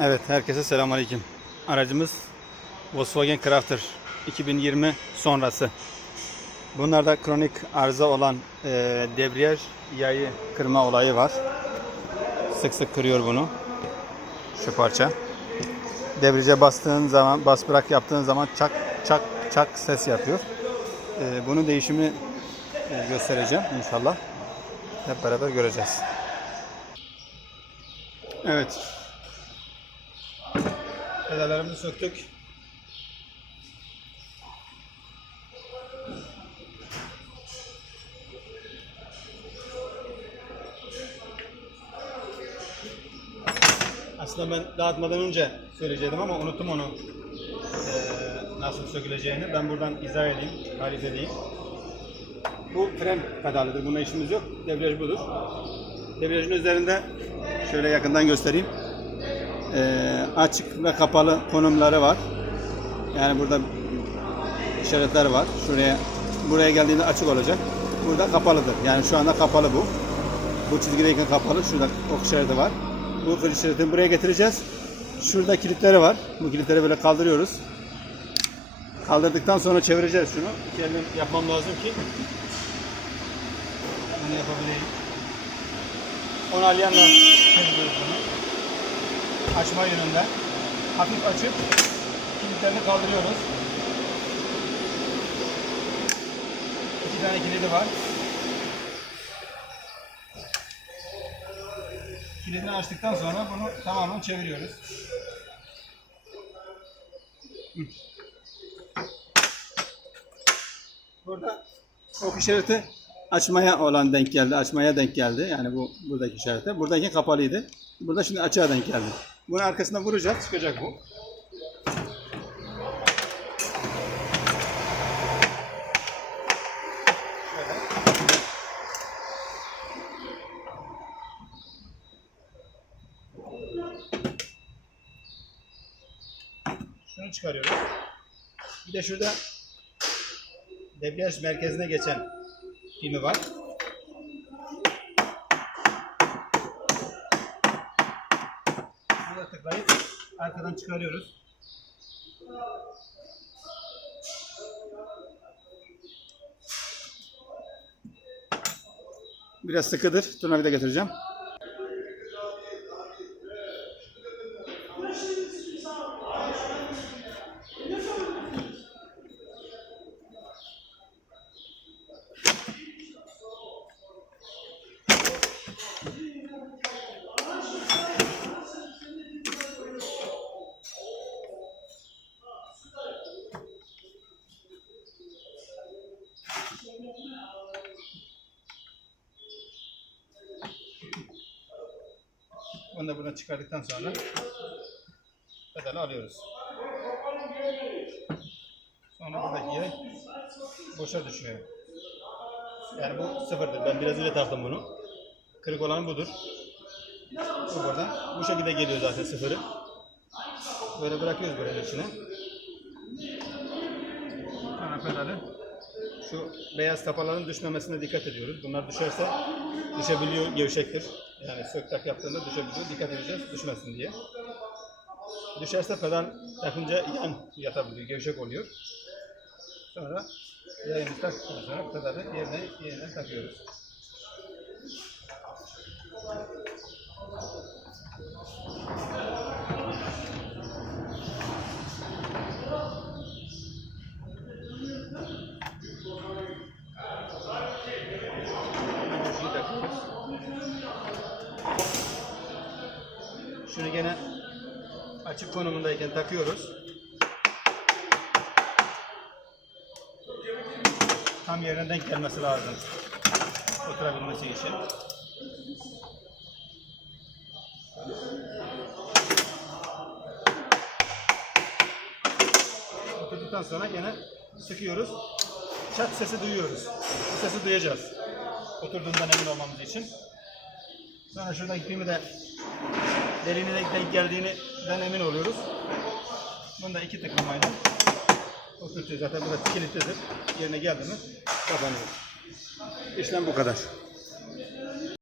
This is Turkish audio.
Evet, herkese selamünaleyküm. Aracımız Volkswagen Crafter 2020 sonrası. Bunlarda kronik arıza olan e, debriyaj yayı kırma olayı var. Sık sık kırıyor bunu. Şu parça. Debriyaja bastığın zaman, bas bırak yaptığın zaman çak çak çak ses yapıyor. E, bunun değişimini e, göstereceğim inşallah. Hep beraber göreceğiz. Evet, Pedallarımızı söktük. Aslında ben dağıtmadan önce söyleyecektim ama unuttum onu eee, nasıl söküleceğini. Ben buradan izah edeyim, tarif edeyim. Bu fren pedalıdır. Buna işimiz yok. Debriyaj budur. Debriyajın üzerinde şöyle yakından göstereyim. Ee, açık ve kapalı konumları var. Yani burada işaretler var. Şuraya buraya geldiğinde açık olacak. Burada kapalıdır. Yani şu anda kapalı bu. Bu çizgideyken kapalı. Şurada ok işareti var. Bu kıl işaretini buraya getireceğiz. Şurada kilitleri var. Bu kilitleri böyle kaldırıyoruz. Kaldırdıktan sonra çevireceğiz şunu. Kendim yapmam lazım ki bunu yapabileyim. Onaylayanla çeviriyoruz bunu açma yönünde hafif açıp kilitlerini kaldırıyoruz. İki tane kilidi var. Kilidini açtıktan sonra bunu tamamen çeviriyoruz. Burada ok işareti açmaya olan denk geldi. Açmaya denk geldi. Yani bu buradaki işarete. Buradaki kapalıydı. Burada şimdi açığa denk geldi. Bunu arkasına vuracak, çıkacak bu. Şunu çıkarıyoruz. Bir de şurada debriyaj merkezine geçen pimi var. Tıklayıp arkadan çıkarıyoruz. Biraz sıkıdır. Tornavida getireceğim. Onu da buradan çıkardıktan sonra pedalı alıyoruz. Sonra buradaki yere boşa düşüyor. Yani bu sıfırdır. Ben biraz önce taktım bunu. Kırık olan budur. Bu buradan. Bu şekilde geliyor zaten sıfırı. Böyle bırakıyoruz buranın içine. Sonra pedalı şu beyaz kapaların düşmemesine dikkat ediyoruz. Bunlar düşerse düşebiliyor, gevşektir. Yani sök tak yaptığında düşebiliyor. Dikkat edeceğiz düşmesin diye. Düşerse pedal takınca yan yatabiliyor, gevşek oluyor. Sonra yayımızı taktıktan sonra pedalı yerine yeniden takıyoruz. Şunu gene açık konumundayken takıyoruz. Tam yerine denk gelmesi lazım. Oturabilmesi için. Oturduktan sonra gene sıkıyoruz. Çat sesi duyuyoruz. Bu sesi duyacağız. Oturduğundan emin olmamız için. Sonra şuradaki pimi de deliğine denk geldiğinden emin oluyoruz. Bunu da iki tıklamayla oturtuyoruz. Zaten burası kilitlidir. Yerine geldi mi kapanıyor. İşlem bu kadar.